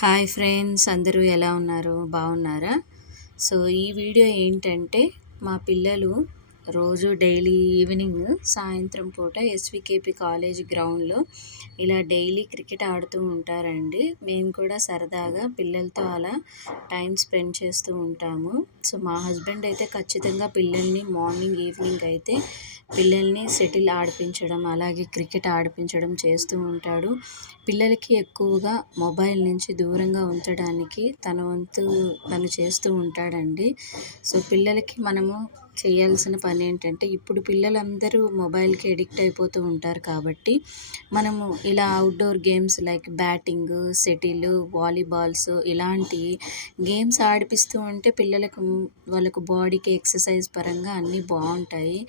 Hi friends అందరూ ఎలా ఉన్నారు? బాగున్నారా? సో ఈ వీడియో ఏంటంటే మా పిల్లలు రోజు డైలీ ఈవినింగ్ సాయంత్రం పూట ఎస్వికేపి కాలేజ్ గ్రౌండ్లో ఇలా డైలీ క్రికెట్ ఆడుతూ ఉంటారండి. మేము కూడా సరదాగా పిల్లలతో అలా టైం స్పెండ్ చేస్తూ ఉంటాము. సో మా హస్బెండ్ అయితే ఖచ్చితంగా పిల్లల్ని మార్నింగ్ ఈవినింగ్ అయితే పిల్లల్ని సెటిల్ ఆడిపించడం అలాగే క్రికెట్ ఆడిపించడం చేస్తూ ఉంటాడు. పిల్లలకి ఎక్కువగా మొబైల్ నుంచి దూరంగా ఉంచడానికి తన వంతు తను చేస్తూ ఉంటాడండి. సో పిల్లలకి మనము చేయాల్సిన పని ఏంటంటే ఇప్పుడు పిల్లలందరూ మొబైల్కి ఎడిక్ట్ అయిపోతూ ఉంటారు కాబట్టి మనము ఇలా outdoor games like batting shuttle volleyballs ఇలాంటి గేమ్స్ ఆడిపిస్తూ ఉంటే పిల్లలకు వాళ్ళకు బాడీకి ఎక్సర్సైజ్ పరంగా అన్నీ బాగుంటాయి.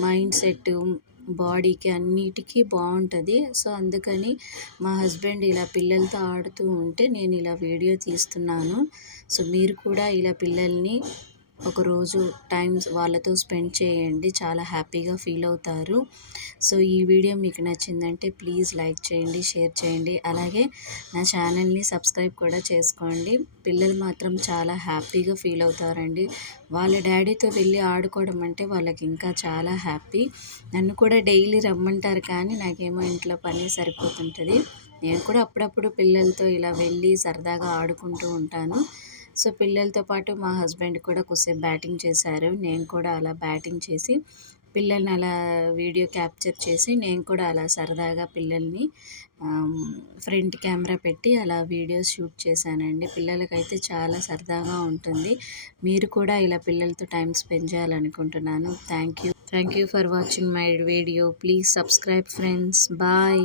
మైండ్ సెట్ బాడీకి అన్నిటికీ బాగుంటుంది. సో అందుకని మా హస్బెండ్ ఇలా పిల్లలతో ఆడుతూ ఉంటే నేను ఇలా వీడియో తీస్తున్నాను. సో మీరు కూడా ఇలా పిల్లల్ని ఒకరోజు టైమ్స్ వాళ్ళతో స్పెండ్ చేయండి. చాలా హ్యాపీగా ఫీల్ అవుతారు. సో ఈ వీడియో మీకు నచ్చిందంటే ప్లీజ్ లైక్ చేయండి షేర్ చేయండి. అలాగే నా ఛానల్ని సబ్స్క్రైబ్ కూడా చేసుకోండి. పిల్లలు మాత్రం చాలా హ్యాపీగా ఫీల్ అవుతారండి. వాళ్ళ డాడీతో వెళ్ళి ఆడుకోవడం అంటే వాళ్ళకి ఇంకా చాలా హ్యాపీ. నన్ను కూడా డైలీ రమ్మంటారు కానీ నాకేమో ఇంట్లో పని సరిపోతుంటుంది. నేను కూడా అప్పుడప్పుడు పిల్లలతో ఇలా వెళ్ళి సరదాగా ఆడుకుంటూ ఉంటాను. సో పిల్లలతో పాటు మా హస్బెండ్ కూడా కొద్దిసేపు బ్యాటింగ్ చేశారు. నేను కూడా అలా బ్యాటింగ్ చేసి పిల్లల్ని అలా వీడియో క్యాప్చర్ చేసి నేను కూడా అలా సరదాగా పిల్లల్ని ఫ్రంట్ కెమెరా పెట్టి అలా వీడియోస్ షూట్ చేశానండి. పిల్లలకైతే చాలా సరదాగా ఉంటుంది. మీరు కూడా ఇలా పిల్లలతో టైం స్పెండ్ చేయాలనుకుంటున్నాను. Thank you. Thank you for watching my video please subscribe friends bye